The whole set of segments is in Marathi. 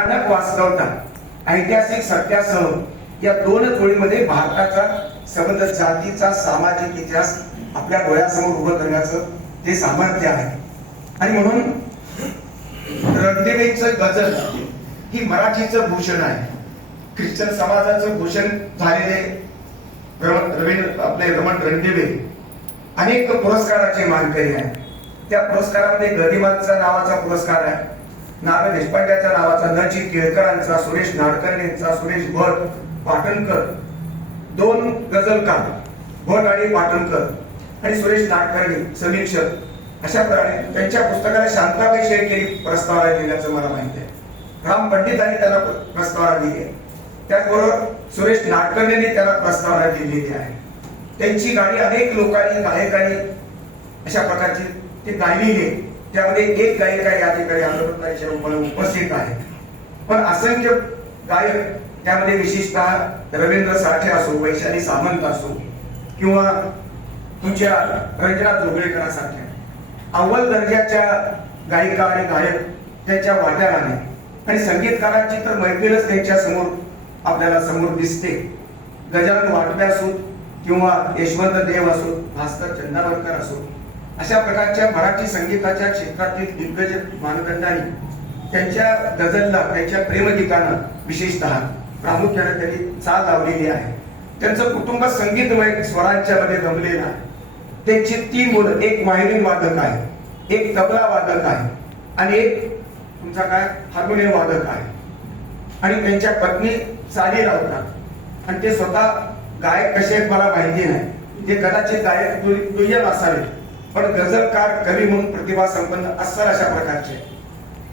भयानक वास्तवता ऐतिहासिक सत्यासह या दोन ओळीमध्ये भारताचा संबंध जातीचा सामाजिक इतिहास आपल्या डोळ्यासमोर उभं करण्याचं ते सामर्थ्य आहे. आणि म्हणून रणदिवेचं गझल ही मराठीचं भूषण आहे. ख्रिश्चन समाजाचं भूषण झालेले आपले रमण रणदिवे अनेक पुरस्काराचे मानकरी आहेत. त्या पुरस्कारामध्ये गदिमाचा नावाचा पुरस्कार आहे, ना. देशपांड्याच्या नावाचा, न. केळकरांचा, सुरेश नाडकर्णींचा, सुरेश भट, पाटणकर, दोन गझलकार भट आणि पाटणकर आणि सुरेश नाडकर्णी समीक्षक अशा प्रकारे त्यांच्या पुस्तकाला शांताबाई शेळके प्रस्तावना दिल्याचं मला माहिती आहे. राम पंडितांनी त्याला प्रस्तावना दिली आहे. त्याचबरोबर सुरेश नाडकर्णींनी त्याला प्रस्तावना दिलेली आहे. त्यांची गाणी अनेक लोकांनी गायकांनी अशा प्रकारची ती गायलेली आहे. त्यामध्ये एक गायिका या ठिकाणी आंदोलनाच्या रूपाने उपस्थित आहे. पण असंख्य गायक त्यामध्ये विशेषतः रवींद्र साठे असो, वैशाली सामंत असो किंवा तुमच्या रंजना जोगळेकरांसारख्या अव्वल दर्जाच्या गायिका आणि गायक त्यांच्या वाट्याला आले आणि संगीतकारांची तर मैफिलच त्यांच्या समोर आपल्याला समोर दिसते. गजानन वाटवे असो किंवा यशवंत देव असो, भास्कर चंदावरकर असो, अशा प्रकारच्या मराठी संगीताच्या क्षेत्रातील दिग्गज मानदंडांनी त्यांच्या गझलला, त्यांच्या प्रेमगीतांना विशेषतः प्रामुख्याने त्यांनी चाल लावलेली आहे. त्यांचं कुटुंब संगीतमय स्वरांच्या मध्ये गमलेलं आहे. त्यांची 3 मुलं, एक व्हायोलिन वादक आहे, एक तबला वादक आहे आणि एक तुमचा काय हार्मोनियम वादक आहे. आणि त्यांच्या पत्नी चाली लावतात आणि ते स्वतः गायक कसे आहेत मला माहिती नाही, ते कदाचित गायक दुय्यम असावे, पण गझलकार कवी म्हणून प्रतिभा संपन्न अस्सल अशा प्रकारचे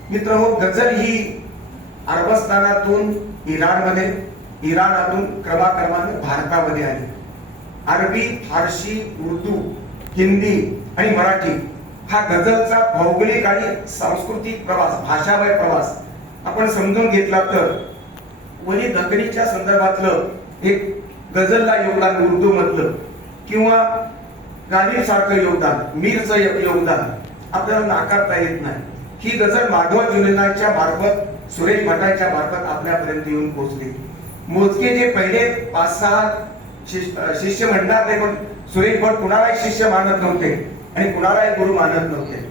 मित्र हो. गझल ही अरबस्तानातून इराणमध्ये, इराणातून क्रमाक्रमाने भारतामध्ये आली. अरबी, फारसी, उर्दू, हिंदी आणि मराठी हा गझलचा भौगोलिक आणि सांस्कृतिक प्रवास, भाषामय प्रवास आपण समजून घेतला तर वली दखनीच्या संदर्भातलं एक गझलला योगदान उर्दू मधलं किंवा गालिब सारखं योगदान, मीरचं योगदान आपल्याला नाकारता येत नाही. ही गझल माधव जुनेलांच्या मार्फत, सुरेश भटांच्या मार्फत आपल्यापर्यंत येऊन पोहोचली. मोजके जे पहिले 5-6 शिष्य म्हणणार नाही, पण सुरेश भट कुणालाही शिष्य मानत नव्हते आणि कुणालाही गुरु मानत नव्हते.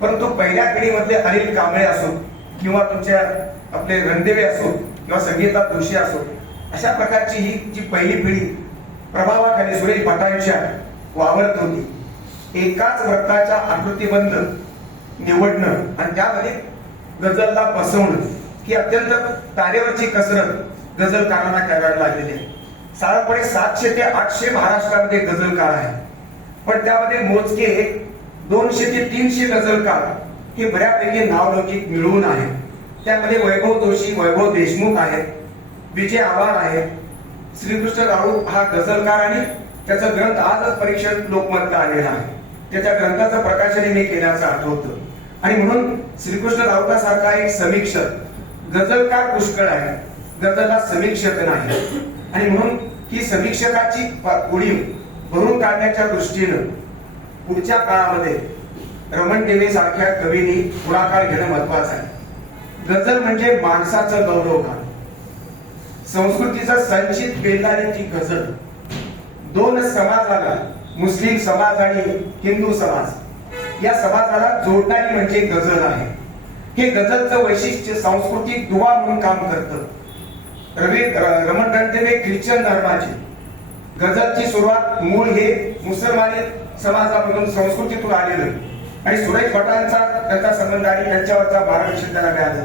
परंतु पहिल्या पिढीमधले अनिल कांबळे असो किंवा तुमच्या आपले रणदिवे असो किंवा संगीता जोशी असो, अशा प्रकारची ही जी पहिली पिढी प्रभावाखाली सुरेश भटांच्या वावरत होती. एकाच वृत्ताच्या आकृतीबंध निवडणं आणि त्यामध्ये गझलला बसवणं ही अत्यंत तारेवरची कसरत गझलकारांना करायला लागलेली आहे. साधारणपणे 700 ते 800 महाराष्ट्रामध्ये गझलकार आहे, पण त्यामध्ये मोजके 200 ते 300 गझलकार हे बऱ्यापैकी नावलौकिक मिळवून आहेत. त्यामध्ये वैभव जोशी, वैभव देशमुख आहेत, विजय आव्हाड आहेत, श्रीकृष्ण राऊळ हा गझलकार आणि त्याचा ग्रंथ आजच परीक्षेत लोकमतला आलेला आहे. त्याच्या ग्रंथाचं प्रकाशन मी केल्याचं आठवतं. आणि म्हणून श्रीकृष्ण राऊता सारखा एक समीक्षक, गझलकार पुष्कळ आहे, गझलला समीक्षक नाही. आणि म्हणून ही समीक्षकाची उणीव भरून काढण्याच्या दृष्टीनं पुढच्या काळामध्ये रमण देवे सारख्या कवींनी पुढाकार घेणं महत्वाचं आहे. गझल म्हणजे माणसाचं गौरवगान, संस्कृतीचा संचित पेलणारी ती गझल. 2 समाजाला, मुस्लिम समाज आणि हिंदू समाज, या समाजाला जोडणारी म्हणजे गझल आहे. हे गझलचं वैशिष्ट्य सांस्कृतिक दुवा म्हणून काम करतं. रमण रणदिवे ख्रिश्चन धर्माची, गझलची सुरुवात मूळ हे मुसलमानी समाजामधून, संस्कृतीतून आलेलं आणि सुरेश भटांचा त्याचा संबंध आणि त्यांच्यावरचा मार्गदर्शन त्याला मिळालं.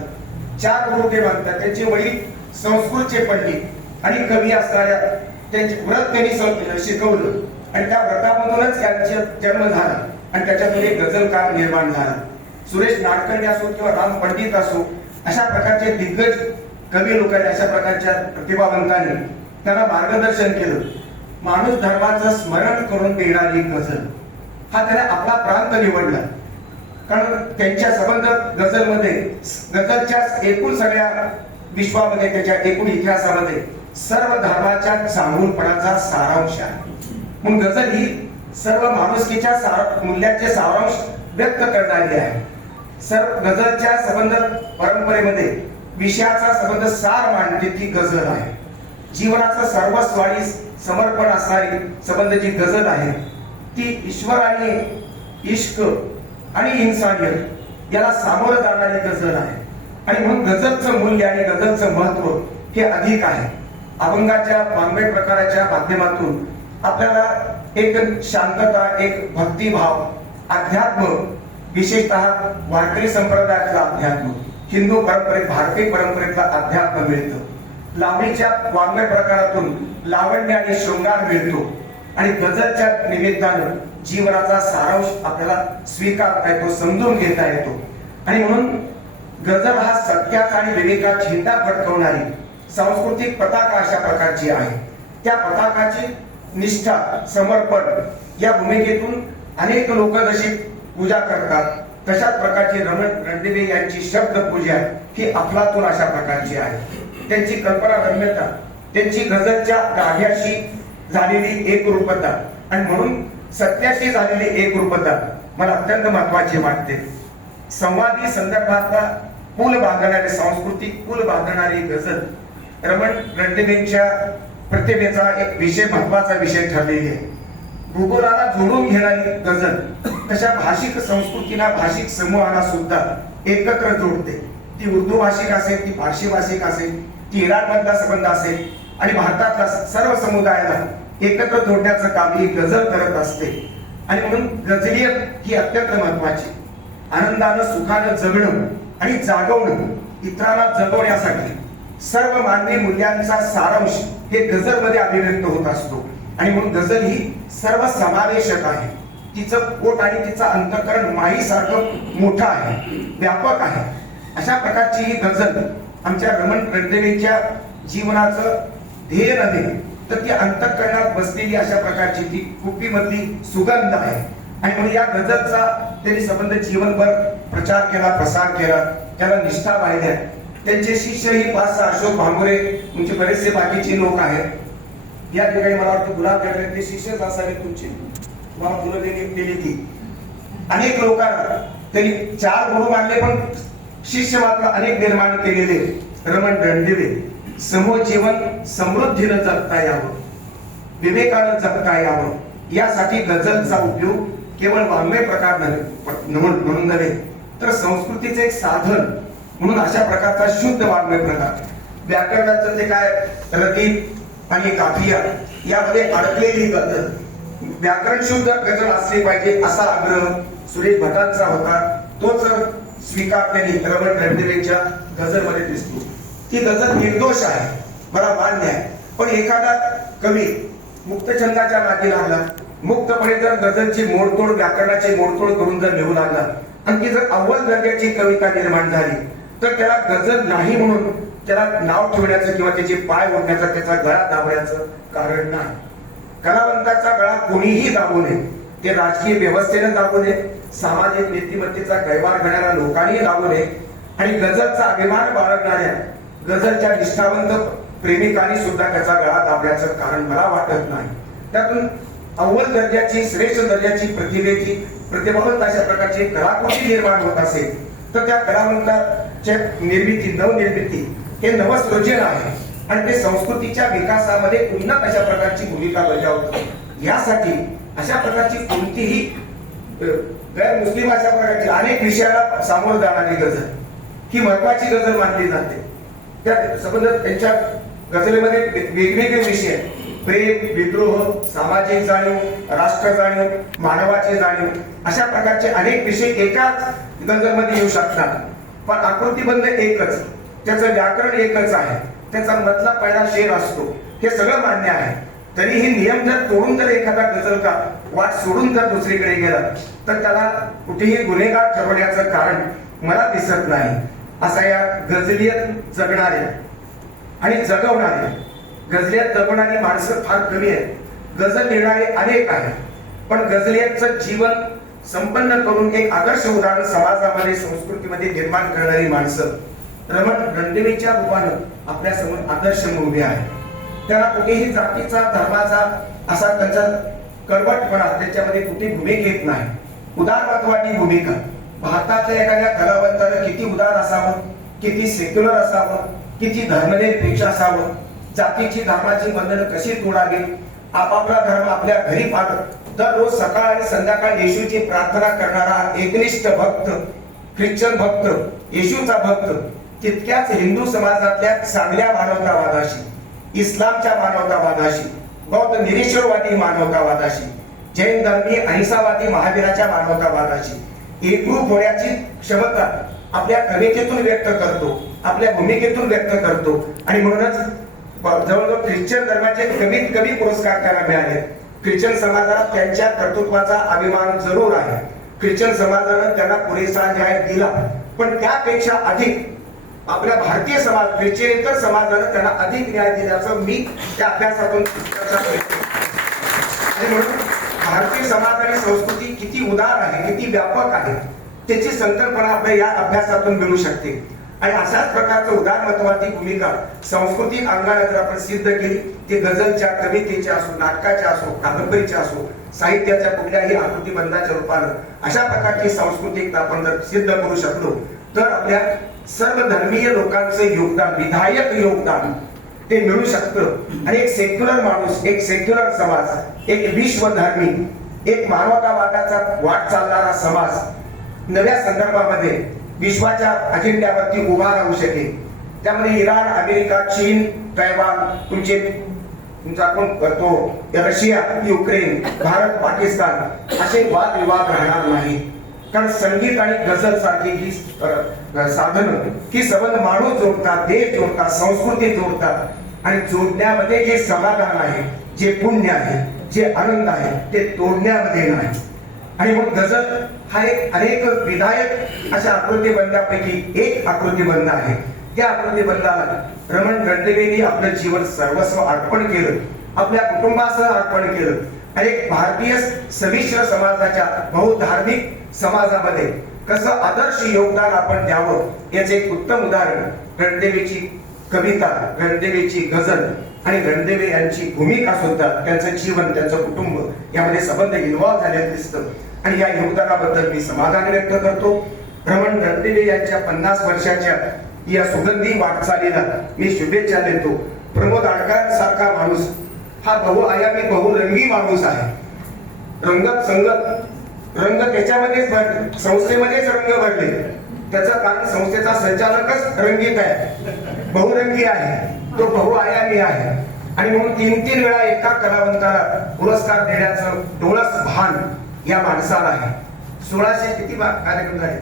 4 गुरु ते म्हणतात. त्यांचे वडील संस्कृतचे पंडित आणि कवी असणाऱ्या त्यांचे व्रत त्यांनी शिकवलं आणि त्या व्रतामधूनच त्यांचा जन्म झाला आणि त्याच्यातून एक गझलकार निर्माण झाला. सुरेश नाडकर्णी असो किंवा राम पंडित असो, अशा प्रकारचे दिग्गज कवी लोकांनी, अशा प्रकारच्या प्रतिभावंतांनी त्यांना मार्गदर्शन केलं. माणूस धर्माचं स्मरण करून देणारी गझल हा त्याने आपला प्रांत निवडला. कारण त्यांच्या संबंध गझलमध्ये, गझलच्या एकूण सगळ्या विश्वामध्ये, त्याच्या एकूण इतिहासामध्ये सर्व धर्माच्या चांगुलपणाचा सारांश आहे. म्हणून गझल ही सर्व माणुसकीच्या मूल्याचे सारांश व्यक्त करणारी आहे. सर्व गझलच्या संबंध परंपरेमध्ये विषयाचा संबंध सार मांडते ती गझल आहे. जीवनाचं सर्वस्वारी समर्पण असणारी संबंध जी गझल आहे ती ईश्वर आणि इश्क आणि इन्सानियत याला सामोरं जाणारी गझल आहे. आणि म्हणून गझलचं मूल्य आणि गझलचं महत्व हे अधिक आहे. अभंगाच्या वाङ्मय प्रकाराच्या माध्यमातून आपल्याला एक शांतता, एक भक्तिभाव, अध्यात्म, विशेषतः वारकरी संप्रदायातला अध्यात्म, हिंदू परंपरेत, भारतीय परंपरेतला अध्यात्म मिळतं. लावणीच्या वाङ्मय प्रकारातून लावण्य आणि शृंगार मिळतो आणि गझलच्या निमित्तानं जीवनाचा सारांश आपल्याला स्वीकारता येतो, समजून घेता येतो. आणि म्हणून गझल हा सत्याचा आणि विवेकाचा झेंडा फडकवणारी सांस्कृतिक पताका अशा प्रकारची आहे. त्या पताकाची निष्ठा, समर्पण या भूमिकेतून अनेक लोक जशी पूजा करतात तशाच प्रकारची रमण रणदिवे यांची शब्द पूजा ही अफलातून अशा प्रकारची आहे. त्यांची कल्पना रम्यता, त्यांची गझलच्या गाभ्याशी झालेली एकरूपता आणि म्हणून सत्याशी झालेली एकरूपता मला अत्यंत महत्वाची वाटते. संवादी संदर्भातला पूल बांधणारी, सांस्कृतिक पूल बांधणारी गझल रमण रणदिवेंच्या प्रतिभेचा एक विषय, महत्वाचा विषय ठरलेली आहे. भूगोलाला जोडून घेणारी गझल तशा भाषिक संस्कृतीला, भाषिक समूहाला सुद्धा एकत्र जोडते. ती उर्दू भाषिक असेल, ती फारसी भाषिक असेल, ती इराण मधला संबंध असेल आणि भारतातल्या सर्व समुदायाला एकत्र जोडण्याचं काम ही गझल करत असते. आणि म्हणून गझलियत ही अत्यंत महत्वाची. आनंदानं, सुखानं जगणं आणि जागवणं, इतरांना जगवण्यासाठी सर्व मानवी मूल्यांचा सारांश हे गझल मध्ये अभिव्यक्त होत असतो. आणि म्हणून गझल ही सर्व समावेशक आहे. तिचं पोट आणि तिचं अंतःकरण माईसारखं मोठं आहे, व्यापक आहे. अशा प्रकारची ही गझल आमच्या रमण रणदिवेंच्या जीवनाचं ध्येय नव्हे तर ती अंतःकरणात बसलेली अशा प्रकारची ती कुपीमधली सुगंध आहे. आणि म्हणून या गझलचा त्यांनी संबंध जीवनभर प्रचार केला, प्रसार केला, त्याला निष्ठा वाहिल्या. त्यांचे शिष्य ही 5-6 अशोक भांगुरे तुमचे बरेचसे बाकीचे लोक आहेत. या ठिकाणी मला वाटतं गुलाब ते शिष्यच असावे तुमचे, तुम्हाला मुलं दिली ती. अनेक लोकांना त्यांनी 4 गुरु मानले पण शिष्य मात्र अनेक निर्माण केलेले रमण रणदिवे. समूह जीवन समृद्धीनं जगता यावं, विवेकानं जगता यावं यासाठी गझलचा उपयोग केवळ वाङ्मय प्रकार म्हणून नव्हे तर संस्कृतीचे एक साधन म्हणून अशा प्रकारचा शुद्ध वाङ्मय प्रकार. व्याकरणाचं ते काय रदीफ आणि काफिया यामध्ये अडकलेली गझल, व्याकरण शुद्ध गझल असली पाहिजे असा आग्रह सुरेश भटांचा होता. तोच स्वीकार त्यांनी रमण रणदिवेंच्या गझल मध्ये दिसतो. ती गझल निर्दोष आहे, मला मान्य आहे. पण एखादा कवी मुक्तछंदाच्या मागे लागला, मुक्तपणे जर गझलची मोडतोड, व्याकरणाची मोडतोड करून जर लिहू लागला आणि ती जर अव्वल दर्जाची कविता निर्माण झाली तर त्याला गझल नाही म्हणून त्याला नाव ठेवण्याचं किंवा त्याचे पाय ओढण्याचं, त्याचा गळा दाबण्याचं कारण नाही. कलावंताचा गळा कोणीही दाबू नये, ते राजकीय व्यवस्थेनं दाबू नये, सामाजिक नीतिमत्तेचा गैरवार करणाऱ्या लोकांनी दाबू नये आणि गझलचा अभिमान बाळगणाऱ्या गझलच्या निष्ठावंत प्रेमिकांनी सुद्धा त्याचा गळा दाबण्याचं कारण मला वाटत नाही. त्यातून अव्वल दर्जाची, श्रेष्ठ दर्जाची प्रतिभेची, प्रतिभावंत अशा प्रकारची कलाकृती निर्माण होत असेल तर त्या कलावंताच्या निर्मिती, नवनिर्मिती हे नवसृजन आहे आणि ते संस्कृतीच्या विकासामध्ये उन्नत अशा प्रकारची भूमिका बजावतं. यासाठी अशा प्रकारची कोणतीही गैर मुस्लिम अशा प्रकारची अनेक विषयाला सामोरं जाणारी गझल ही महत्वाची गझल मानली जाते. त्या संबंध त्यांच्या गझलेमध्ये वेगवेगळे विषय, प्रेम, विद्रोह, सामाजिक जाणीव, राष्ट्र जाणीव, मानवाची जाणीव अशा प्रकारचे अनेक विषय एकाच गझलमध्ये येऊ शकतात. पण आकृतीबंध एकच, त्याचं व्याकरण एकच आहे, त्याचा मधला पहिला शेर असतो, हे सगळं मान्य आहे. तरीही नियम जर तोडून जर एखादा गझलकार वाट सोडून जर दुसरीकडे गेला तर त्याला कुठेही गुन्हेगार ठरवण्याचं कारण मला दिसत नाही. असा या गझलियत जगणारे आणि जगवणारे, गझलियत जगवणारी माणसं फार कमी आहेत. गझल लिहिणारे अनेक आहेत, पण गझलियतचं जीवन संपन्न करून एक आदर्श उदाहरण समाजामध्ये, संस्कृतीमध्ये निर्माण करणारी माणसं रमण रणदिवेच्या रूपानं आपल्या समोर आदर्श उभे आहे. त्याला कुठेही जातीचा, धर्माचा असा त्यांचा कडवटपणा त्याच्यामध्ये कुठे भूमिका येत नाही. उदारमत्वाची भूमिका. भारताच्या एखाद्या कलावंतानं किती उदार असावं, किती सेक्युलर असावं, किती धर्मनिरपेक्ष असावं, जातीची धर्माची बंधनं कशी तोडावी, आपापला धर्म आपल्या घरी पाळत दररोज सकाळ आणि संध्याकाळ येशूची प्रार्थना करणारा एकनिष्ठ भक्त, ख्रिश्चन भक्त, येशूचा भक्त, तितक्याच हिंदू समाजातल्या चांगल्या मानवतावादाशी, इस्लामच्या मानवतावादाशी, बौद्ध निरीश्वरवादी मानवतावादाशी, जैन धर्मी अहिंसावादी महावीराच्या मानवतावादाशी एकरूप होण्याची क्षमता आपल्या कवितेतून व्यक्त करतो, आपल्या भूमिकेतून व्यक्त करतो. आणि म्हणूनच जवळजवळ ख्रिश्चन धर्माचे कमीत कमी पुरस्कार त्यांना मिळाले. ख्रिश्चन समाजाला त्यांच्या कर्तृत्वाचा अभिमान जरूर आहे. ख्रिश्चन समाजानं त्यांना पुरेसा न्याय दिला, पण त्यापेक्षा अधिक आपल्या भारतीय समाज, ख्रिश्चनेतर समाजानं त्यांना अधिक न्याय दिल्याचं मी त्या अभ्यासातून आणि म्हणून भारतीय समाज आणि संस्कृती किती उदार आहे, किती व्यापक आहे, त्याची संकल्पना आपल्या या अभ्यासातून मिळू शकते. आणि अशाच प्रकारचं उदारमतवादी भूमिका सांस्कृतिक अंगाने जर आपण सिद्ध केली, ते गझलच्या, कवितेच्या असो, नाटकाच्या असो, कादंबरीच्या असो, साहित्याच्या कुठल्याही आकृतीबंधाच्या रूपानं अशा प्रकारची सांस्कृतिकता आपण जर सिद्ध करू शकलो, तर आपल्या सर्व धर्मीय लोकांचं योगदान, विधायक योगदान ते मिळू शकतं. आणि एक सेक्युलर माणूस, एक सेक्युलर समाज, एक विश्वधर्मी, एक मानवतावादाचा वाट चालणारा समाज नव्या संदर्भामध्ये विश्वाच्या अजेंड्यावरती उभा राहू शकेल. त्यामध्ये इराण, अमेरिका, चीन, तैवान, तुमचा कोण करतो, रशिया, युक्रेन, भारत, पाकिस्तान असे वादविवाद राहणार नाही. कारण संगीत आणि गझल सारखी ही साधनं ही संबंध माणूस जोडतात, देश जोडतात, संस्कृती जोडतात. आणि जोडण्यामध्ये जे समाधान आहे, जे पुण्य आहे, जे आनंद आहे, ते तोडण्यामध्ये नाही. आणि मग गझल हा एक अनेक विधायक अशा आकृतीबंधापैकी एक आकृतीबंध आहे. त्या आकृतीबंधाला रमण गंडवेंनी आपलं जीवन सर्वस्व अर्पण केलं, आपल्या कुटुंबासह अर्पण केलं. आणि एक भारतीय समिश्र समाजाच्या बहुधार्मिक समाजामध्ये कसं आदर्श योगदान आपण द्यावं याचे एक उत्तम उदाहरण रणदेवीची कविता, रणदेवीची गझल आणि रणदेवे यांची भूमिका सुद्धा, त्यांचं जीवन, त्यांचं कुटुंब यामध्ये संबंध इन्व्हॉल्व झालेलं दिसतं. आणि या योगदानाबद्दल मी समाधान व्यक्त करतो. रमण रणदेवे यांच्या 50 वर्षाच्या या सुगंधी वाटचालीला मी शुभेच्छा देतो. प्रमोद आडकरांसारखा माणूस हा बहुआयामी, बहुरंगी माणूस आहे. रंगत संगत रंग त्याच्यामध्येच भरले, संस्थेमध्येच रंग भरले. त्याचं कारण संस्थेचा संचालकच रंगीत आहे, बहुरंगी आहे, तो बहुआयामी आहे. आणि म्हणून 3-3 वेळा एका कलावंताला पुरस्कार देण्याचं डोळस भान या माणसाला आहे. 1600 किती कार्यक्रम झाले,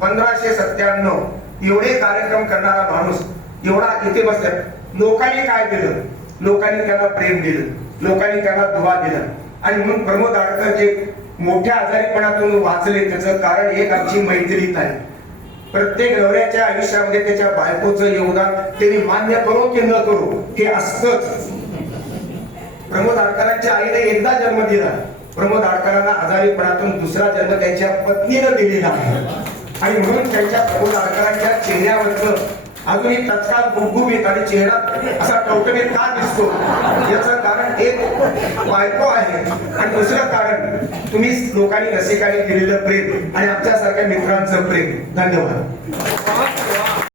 1597 एवढे कार्यक्रम करणारा माणूस एवढा इथे बसला. लोकांनी काय दिलं? लोकांनी त्याला प्रेम दिलं, लोकांनी त्याला दुवा दिला. आणि म्हणून प्रमोद आडकर जे मोठ्या आजारीपणातून वाचले, त्याचं कारण एक आमची मैत्रीच आहे. प्रत्येक नवऱ्याच्या आयुष्यामध्ये त्याच्या बायकोचं योगदान त्यांनी मान्य करो की न करो हे असतंच. प्रमोद आडकरांच्या आईने एकदा जन्म दिला. प्रमोद आडकरांना आजारीपणातून दुसरा जन्म त्यांच्या पत्नीनं दिलेला आहे. आणि म्हणून त्यांच्या प्रमोद आडकरांच्या चेहऱ्यावरचं अजूनही तत्काळ गुबगुबीत आणि चेहरा असा टवटवीत का दिसतो, याचं कारण एक बायको आहे आणि दुसरं कारण तुम्ही लोकांनी रसिकांनी दिलेलं प्रेम आणि आमच्यासारख्या मित्रांचं प्रेम. धन्यवाद.